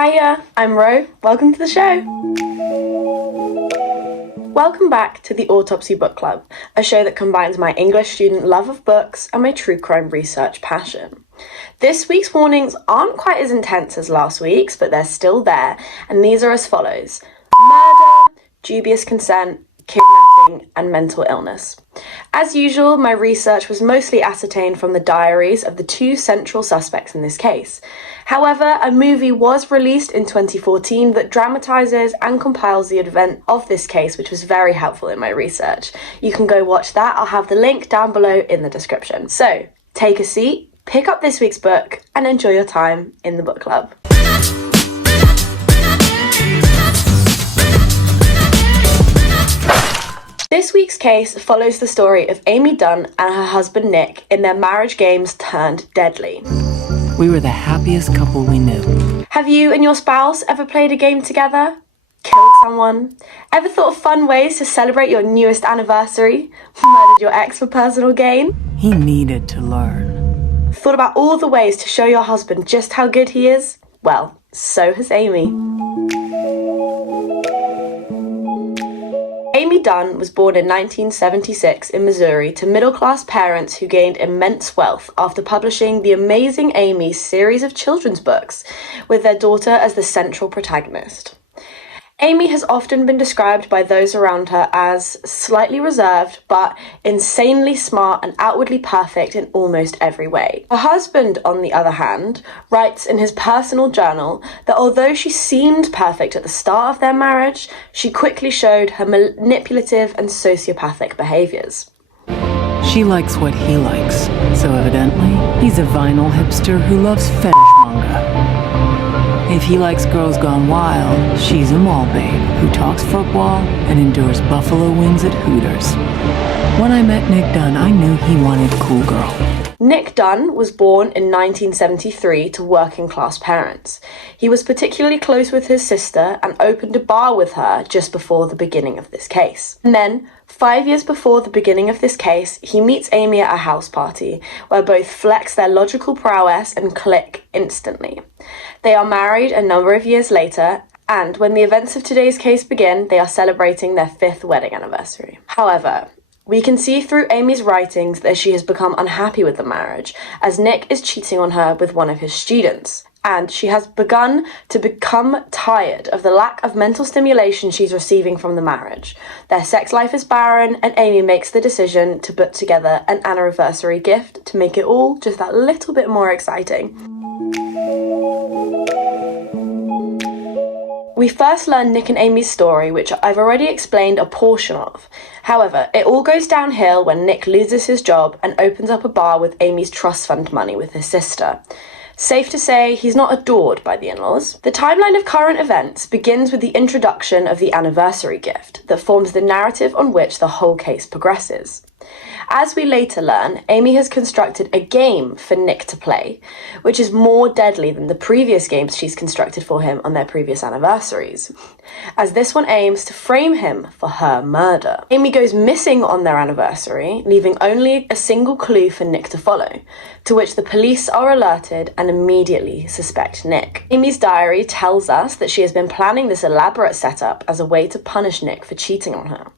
Hiya, I'm Ro. Welcome to the show. Welcome back to the Autopsy Book Club, a show that combines my English student love of books and my true crime research passion. This week's warnings aren't quite as intense as last week's, but they're still there, and these are as follows: murder, dubious consent, kidnapping, and mental illness. As usual, my research was mostly ascertained from the diaries of the two central suspects in this case. However, a movie was released in 2014 that dramatises and compiles the event of this case, which was very helpful in my research. You can go watch that. I'll have the link down below in the description. So, take a seat, pick up this week's book, and enjoy your time in the book club. This week's case follows the story of Amy Dunne and her husband Nick in their marriage games turned deadly. We were the happiest couple we knew. Have you and your spouse ever played a game together? Killed someone? Ever thought of fun ways to celebrate your newest anniversary? Murdered your ex for personal gain? He needed to learn. Thought about all the ways to show your husband just how good he is? Well, so has Amy. Amy Dunne was born in 1976 in Missouri to middle-class parents who gained immense wealth after publishing the Amazing Amy series of children's books, with their daughter as the central protagonist. Amy has often been described by those around her as slightly reserved, but insanely smart and outwardly perfect in almost every way. Her husband, on the other hand, writes in his personal journal that although she seemed perfect at the start of their marriage, she quickly showed her manipulative and sociopathic behaviours. She likes what he likes, so evidently, he's a vinyl hipster who loves fetish manga. If he likes girls gone wild, she's a mall babe who talks football and endures buffalo wings at Hooters. When I met Nick Dunne, I knew he wanted cool girl. Nick Dunne was born in 1973 to working-class parents. He was particularly close with his sister and opened a bar with her just before the beginning of this case. And then, 5 years before the beginning of this case, he meets Amy at a house party, where both flex their logical prowess and click instantly. They are married a number of years later, and when the events of today's case begin, they are celebrating their 5th wedding anniversary. However, we can see through Amy's writings that she has become unhappy with the marriage, as Nick is cheating on her with one of his students, and she has begun to become tired of the lack of mental stimulation she's receiving from the marriage. Their sex life is barren, and Amy makes the decision to put together an anniversary gift to make it all just that little bit more exciting. We first learn Nick and Amy's story, which I've already explained a portion of. However, it all goes downhill when Nick loses his job and opens up a bar with Amy's trust fund money with his sister. Safe to say, he's not adored by the in-laws. The timeline of current events begins with the introduction of the anniversary gift that forms the narrative on which the whole case progresses. As we later learn, Amy has constructed a game for Nick to play, which is more deadly than the previous games she's constructed for him on their previous anniversaries, as this one aims to frame him for her murder. Amy goes missing on their anniversary, leaving only a single clue for Nick to follow, to which the police are alerted and immediately suspect Nick. Amy's diary tells us that she has been planning this elaborate setup as a way to punish Nick for cheating on her.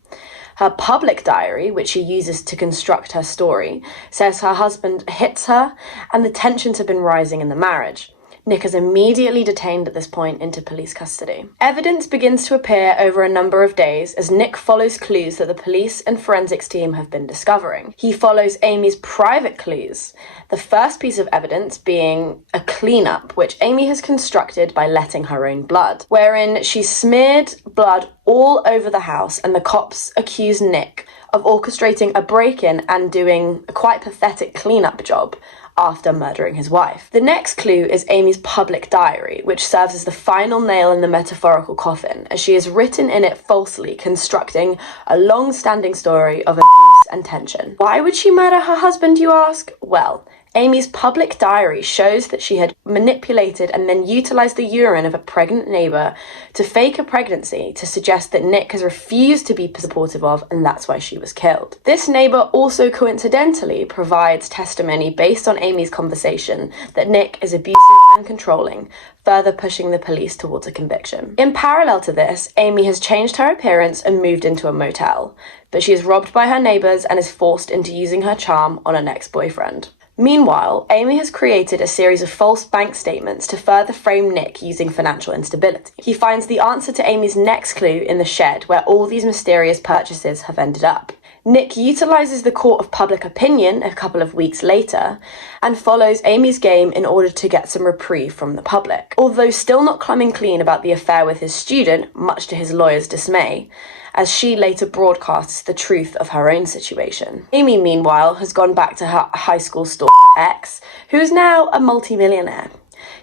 Her public diary, which she uses to construct her story, says her husband hits her and the tensions have been rising in the marriage. Nick is immediately detained at this point into police custody. Evidence begins to appear over a number of days as Nick follows clues that the police and forensics team have been discovering. He follows Amy's private clues, the first piece of evidence being a cleanup, which Amy has constructed by letting her own blood, wherein she smeared blood all over the house and the cops accuse Nick of orchestrating a break-in and doing a quite pathetic cleanup job after murdering his wife. The next clue is Amy's public diary, which serves as the final nail in the metaphorical coffin, as she has written in it falsely, constructing a long-standing story of abuse and tension. Why would she murder her husband, you ask? Well, Amy's public diary shows that she had manipulated and then utilized the urine of a pregnant neighbor to fake a pregnancy to suggest that Nick has refused to be supportive of, and that's why she was killed. This neighbor also coincidentally provides testimony based on Amy's conversation that Nick is abusive and controlling, further pushing the police towards a conviction. In parallel to this, Amy has changed her appearance and moved into a motel, but she is robbed by her neighbors and is forced into using her charm on an ex-boyfriend. Meanwhile, Amy has created a series of false bank statements to further frame Nick using financial instability. He finds the answer to Amy's next clue in the shed where all these mysterious purchases have ended up. Nick utilizes the court of public opinion a couple of weeks later and follows Amy's game in order to get some reprieve from the public. Although still not coming clean about the affair with his student, much to his lawyer's dismay, as she later broadcasts the truth of her own situation. Amy, meanwhile, has gone back to her high school stalker ex, who is now a multi-millionaire.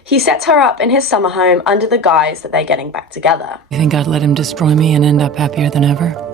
He sets her up in his summer home under the guise that they're getting back together. You think I'd let him destroy me and end up happier than ever?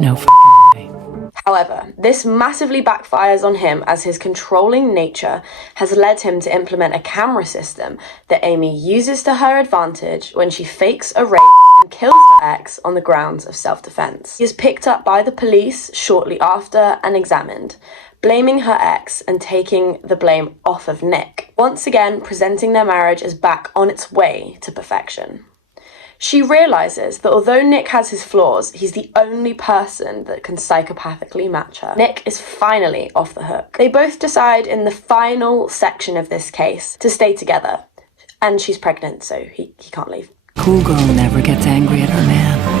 No f***ing way. However, this massively backfires on him as his controlling nature has led him to implement a camera system that Amy uses to her advantage when she fakes a rape and kills her ex on the grounds of self-defense. He is picked up by the police shortly after and examined, blaming her ex and taking the blame off of Nick, once again presenting their marriage as back on its way to perfection. She realizes that although Nick has his flaws, he's the only person that can psychopathically match her. Nick is finally off the hook. They both decide in the final section of this case to stay together, and she's pregnant, so he can't leave. Cool girl never gets angry at her man.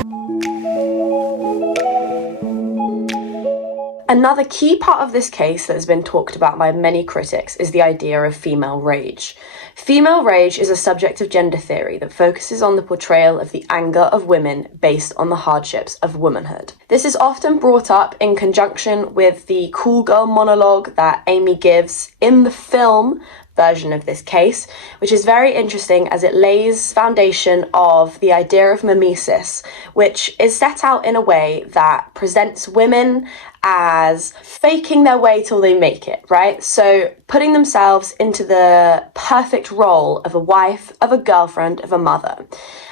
Another key part of this case that has been talked about by many critics is the idea of female rage. Female rage is a subject of gender theory that focuses on the portrayal of the anger of women based on the hardships of womanhood. This is often brought up in conjunction with the cool girl monologue that Amy gives in the film version of this case, which is very interesting as it lays foundation of the idea of mimesis, which is set out in a way that presents women as faking their way till they make it, right? So putting themselves into the perfect role of a wife, of a girlfriend, of a mother,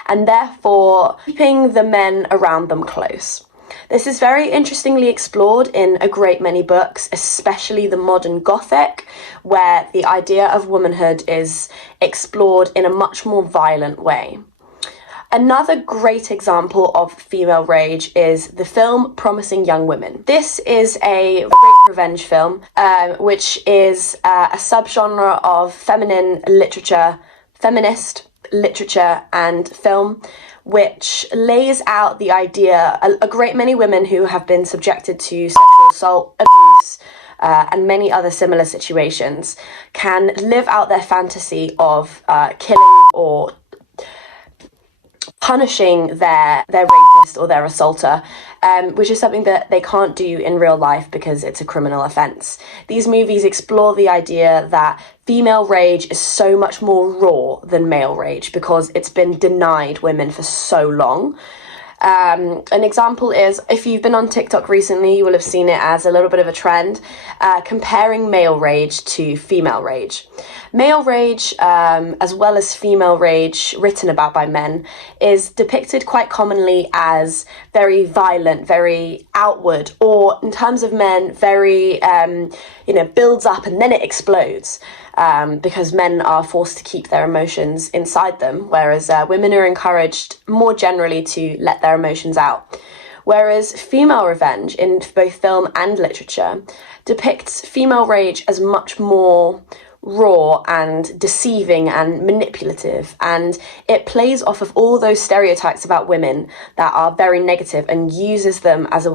and therefore keeping the men around them close. This is very interestingly explored in a great many books, especially the modern Gothic, where the idea of womanhood is explored in a much more violent way. Another great example of female rage is the film Promising Young Women. This is a rape revenge film, which is a subgenre of feminist literature and film, which lays out the idea, a great many women who have been subjected to sexual assault, abuse, and many other similar situations can live out their fantasy of killing or punishing their rapist or their assaulter, which is something that they can't do in real life because it's a criminal offence. These movies explore the idea that female rage is so much more raw than male rage because it's been denied women for so long. An example is, if you've been on TikTok recently, you will have seen it as a little bit of a trend, comparing male rage to female rage. Male rage, as well as female rage written about by men, is depicted quite commonly as very violent, very outward, or in terms of men, very, builds up and then it explodes. Because men are forced to keep their emotions inside them, whereas women are encouraged more generally to let their emotions out. Whereas female revenge, in both film and literature, depicts female rage as much more raw and deceiving and manipulative, and it plays off of all those stereotypes about women that are very negative and uses them as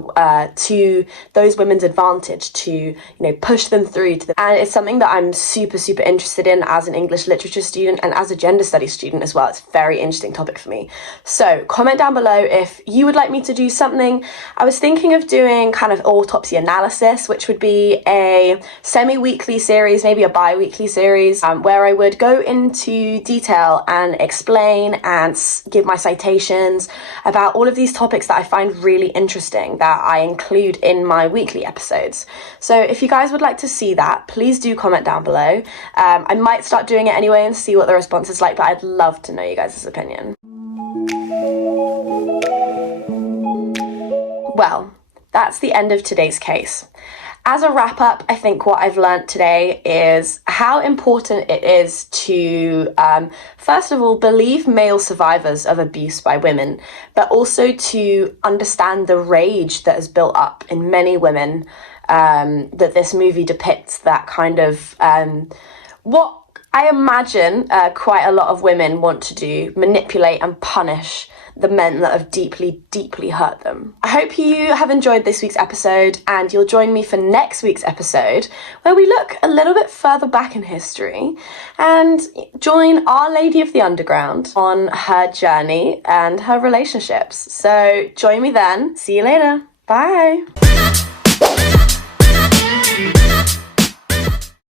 to those women's advantage to push them through to and it's something that I'm super interested in as an English literature student and as a gender studies student as well. It's a very interesting topic for me. So comment down below if you would like me to do something. I was thinking of doing kind of autopsy analysis, which would be a semi-weekly series, maybe a bi-weekly weekly series where I would go into detail and explain and give my citations about all of these topics that I find really interesting that I include in my weekly episodes. So if you guys would like to see that, please do comment down below. I might start doing it anyway and see what the response is like, but I'd love to know you guys' opinion. Well, that's the end of today's case. As a wrap up, I think what I've learned today is how important it is to, first of all, believe male survivors of abuse by women, but also to understand the rage that has built up in many women, that this movie depicts that kind of, what I imagine quite a lot of women want to do, manipulate and punish the men that have deeply, deeply hurt them. I hope you have enjoyed this week's episode and you'll join me for next week's episode where we look a little bit further back in history and join Our Lady of the Underground on her journey and her relationships. So join me then. See you later. Bye.